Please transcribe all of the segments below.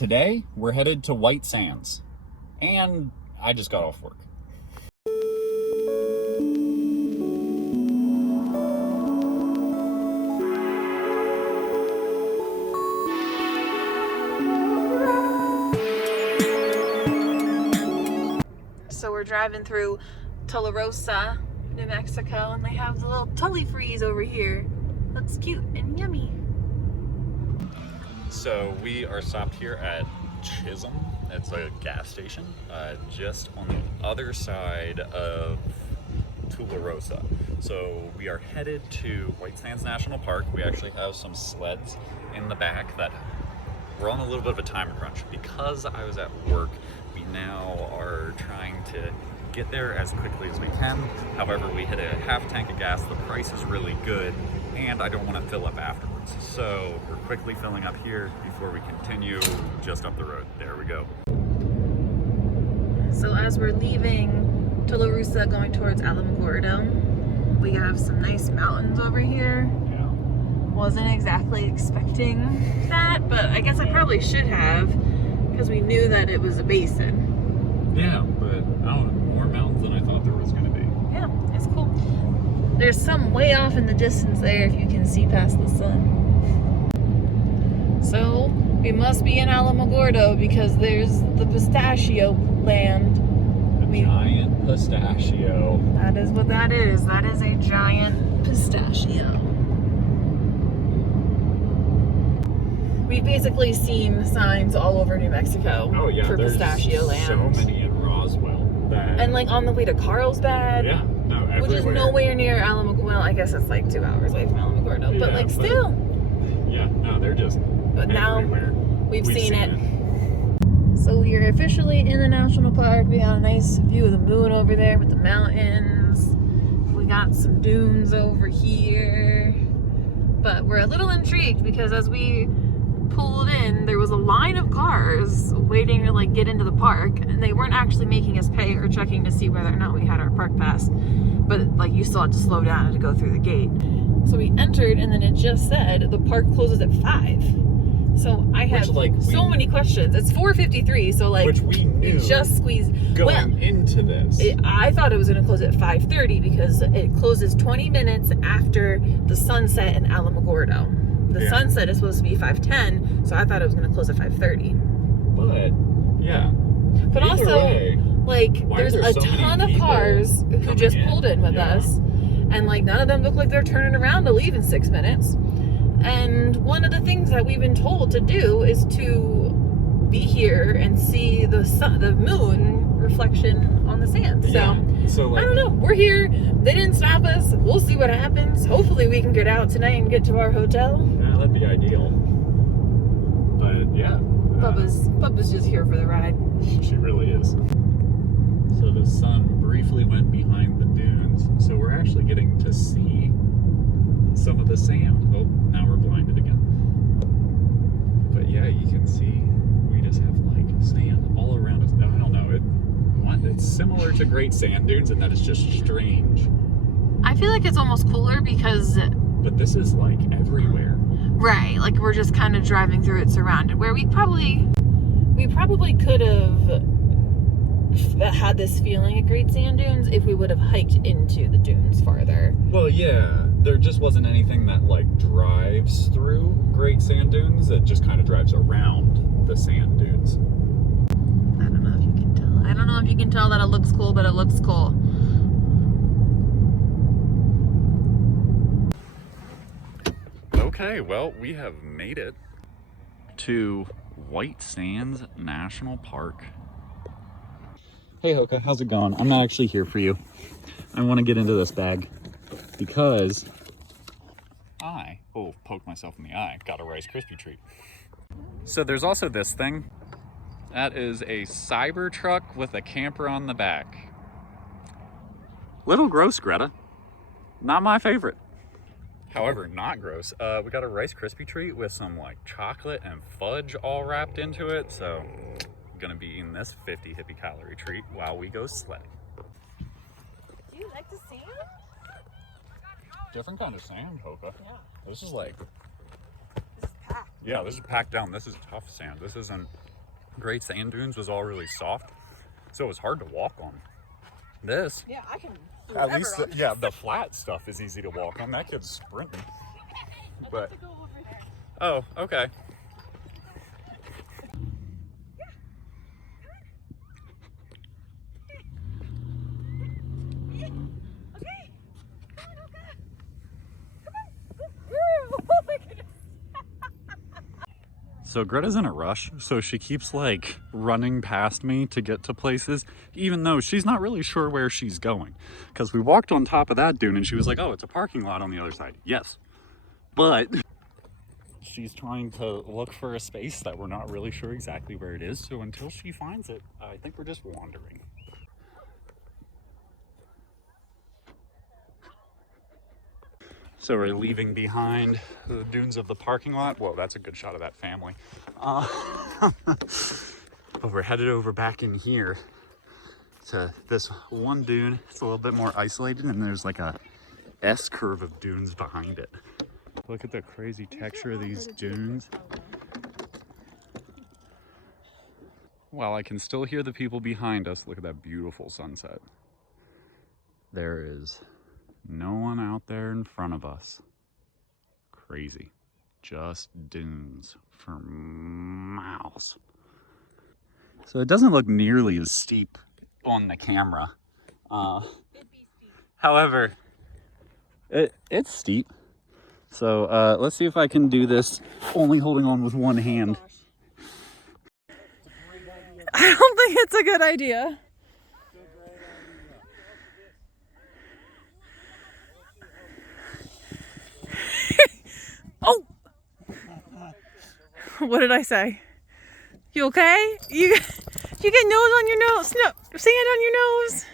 Today, we're headed to White Sands. And I just got off work. So we're driving through Tularosa, New Mexico, and they have the little Tully Freeze over here. Looks cute and yummy. So we are stopped here at Chisholm. It's a gas station just on the other side of Tularosa. So we are headed to White Sands National Park. We actually have some sleds in the back that we're on a little bit of a time crunch. Because I was at work, we now are trying to get there as quickly as we can. However, we hit a half tank of gas. The price is really good and I don't want to fill up afterwards. So we're quickly filling up here before we continue just up the road. There we go. So as we're leaving Tularosa going towards Alamogordo, we have some nice mountains over here. Yeah. Wasn't exactly expecting that, but I guess I probably should have, because we knew that it was a basin. Yeah, but I don't know, more mountains than I thought there was gonna be. Yeah, it's cool. There's some way off in the distance there if you can see past the sun. So we must be in Alamogordo because there's the pistachio land. A giant pistachio. That is what that is. That is a giant pistachio. We've basically seen signs all over New Mexico for pistachio land. So many in Roswell. And like on the way to Carlsbad. Yeah, no, everywhere. Which is nowhere near Alamogordo. Well, I guess it's like 2 hours away from Alamogordo, but like still. Yeah, no, they're just But everywhere. Now we've seen it. So we are officially in the national park. We got a nice view of the moon over there with the mountains. We got some dunes over here. But we're a little intrigued because as we pulled in, there was a line of cars waiting to like get into the park, and they weren't actually making us pay or checking to see whether or not we had our park pass, but like you still had to slow down to go through the gate. So we entered, and then it just said the park closes at 5. So I have so many questions. It's 4:53, so like which we knew just squeezed going into this. I thought it was going to close at 5:30 because it closes 20 minutes after the sunset in Alamogordo. The sunset is supposed to be 5:10, so I thought it was going to close at 5:30. But yeah. But either also, way, like, there's a ton of cars who just pulled in with us, and like none of them look like they're turning around to leave in 6 minutes. And one of the things that we've been told to do is to be here and see the sun, the moon reflection on the sand. So like, I don't know. We're here. They didn't stop us. We'll see what happens. Hopefully we can get out tonight and get to our hotel. Yeah, that'd be ideal. But yeah. Bubba's just here for the ride. She really is. So the sun briefly went behind the dunes, so we're actually getting to see some of the sand. Oh, now we're blinded again. But yeah, you can see we just have like sand all around us. I don't know, it's similar to Great Sand Dunes in that it's just strange. I feel like it's almost cooler because... But this is like everywhere. Right, like we're just kind of driving through it surrounded, where we probably could have had this feeling at Great Sand Dunes if we would have hiked into the dunes farther. Well, yeah, there just wasn't anything that like drives through Great Sand Dunes. It just kind of drives around the sand dunes. I don't know if you can tell. I don't know if you can tell that it looks cool, but it looks cool. Okay, well, we have made it to White Sands National Park. Hey Hoka, how's it going? I'm not actually here for you. I want to get into this bag because I poked myself in the eye. Got a Rice Krispie treat. So there's also this thing. That is a Cybertruck with a camper on the back. Little gross, Greta. Not my favorite. However, not gross. We got a Rice Krispie treat with some like chocolate and fudge all wrapped into it. So I'm gonna be eating this 50 hippie calorie treat while we go sledding. Do you like the sand? Different kind of sand, Hoka. Yeah. This is like... This is packed. Yeah, this is packed down. This is tough sand. This isn't Great Sand Dunes was all really soft, so it was hard to walk on. This, Yeah, I can. at least, yeah, the flat stuff is easy to walk on. That kid's sprinting. But, oh, okay. So Greta's in a rush, so she keeps like running past me to get to places, even though she's not really sure where she's going. Because we walked on top of that dune and she was like, oh, it's a parking lot on the other side. Yes, but she's trying to look for a space that we're not really sure exactly where it is. So until she finds it, I think we're just wandering. So we're leaving behind the dunes of the parking lot. Whoa, that's a good shot of that family. But we're headed over back in here to this one dune. It's a little bit more isolated and there's like a S curve of dunes behind it. Look at the crazy texture of these dunes. While I can still hear the people behind us, look at that beautiful sunset. There is no one out there in front of us. Crazy. Just dunes for miles. So it doesn't look nearly as steep on the camera. However, it's steep. So let's see if I can do this only holding on with one hand. I don't think it's a good idea. Oh! What did I say? You okay? You get nose on your nose? No, sand on your nose.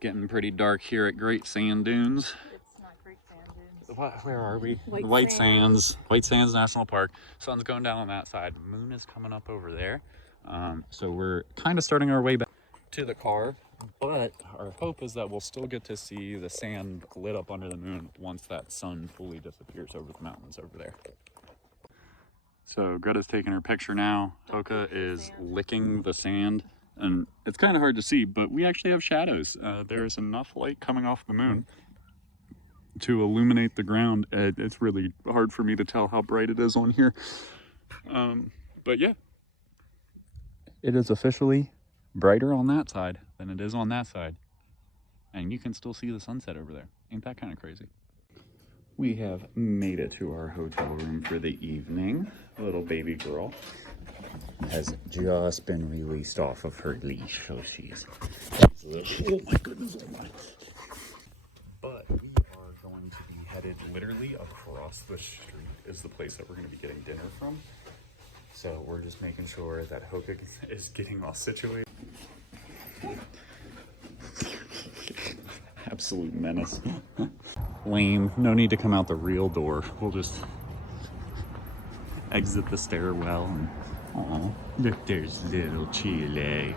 Getting pretty dark here at Great Sand Dunes. It's not Great Sand Dunes. Where are we? White Sands. White Sands National Park. Sun's going down on that side. Moon is coming up over there. So we're kind of starting our way back to the car, but our hope is that we'll still get to see the sand lit up under the moon once that sun fully disappears over the mountains over there. So Greta's taking her picture now. Hoka is licking the sand, and it's kind of hard to see, but we actually have shadows. There's enough light coming off the moon to illuminate the ground. It's really hard for me to tell how bright it is on here. But yeah, it is officially brighter on that side than it is on that side. And you can still see the sunset over there. Ain't that kind of crazy? We have made it to our hotel room for the evening. Little baby girl has just been released off of her leash, so she's oh my goodness, oh my. But we are going to be headed literally across the street is the place that we're going to be getting dinner from. So we're just making sure that Hoka is getting all situated. Absolute menace. Lame. No need to come out the real door. We'll just exit the stairwell and oh, look, there's little Chile.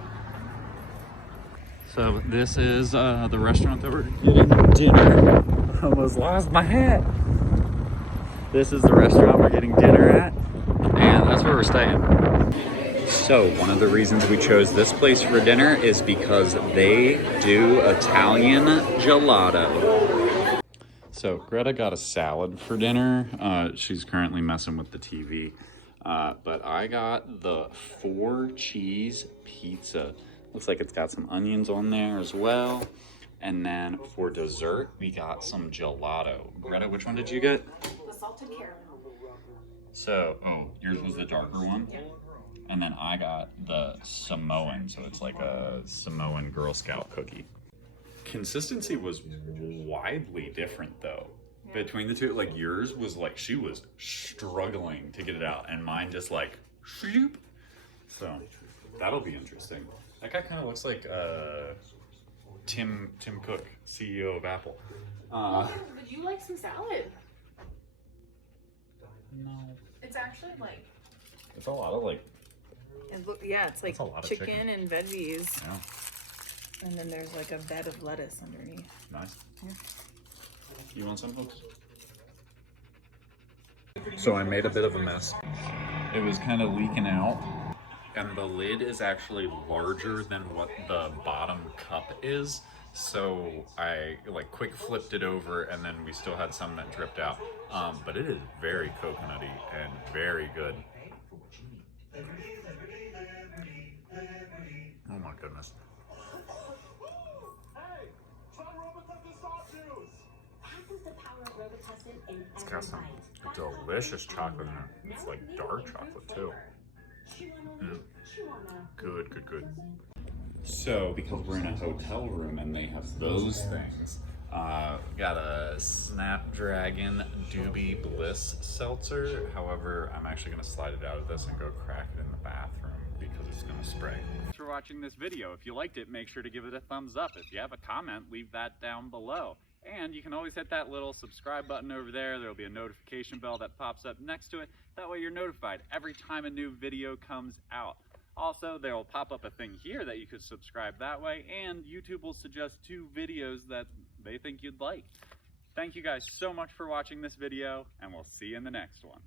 So this is the restaurant that we're getting dinner. Almost lost my hat. This is the restaurant we're getting dinner at, and that's where we're staying. So one of the reasons we chose this place for dinner is because they do Italian gelato. So Greta got a salad for dinner. She's currently messing with the TV. But I got the 4-cheese pizza. Looks like it's got some onions on there as well. And then for dessert, we got some gelato. Greta, which one did you get? The salted caramel. So, oh, yours was the darker one? Yeah. And then I got the Samoan, so it's like a Samoan Girl Scout cookie. Consistency was widely different though. Yeah. Between the two, like yours was like, she was struggling to get it out, and mine just like, shoop. So that'll be interesting. That guy kind of looks like Tim Cook, CEO of Apple. Would you like some salad? No. It's actually like... It's a lot of like... Yeah, it's like chicken and veggies. Yeah. And then there's like a bed of lettuce underneath. Nice. Yeah. You want some, folks? So I made a bit of a mess. It was kind of leaking out, and the lid is actually larger than what the bottom cup is. So I like quick flipped it over, and then we still had some that dripped out. But it is very coconutty and very good. Oh my goodness. It's got some delicious chocolate in it. It's like dark chocolate too. Good, good, good. So, because we're in a hotel room and they have those things, got a Snapdragon Doobie Bliss seltzer. However, I'm actually going to slide it out of this and go crack it in the bathroom because it's going to spray. Thanks for watching this video. If you liked it, make sure to give it a thumbs up. If you have a comment, leave that down below. And you can always hit that little subscribe button over there. There'll be a notification bell that pops up next to it. That way you're notified every time a new video comes out. Also, there will pop up a thing here that you could subscribe that way, and YouTube will suggest 2 videos that they think you'd like. Thank you guys so much for watching this video, and we'll see you in the next one.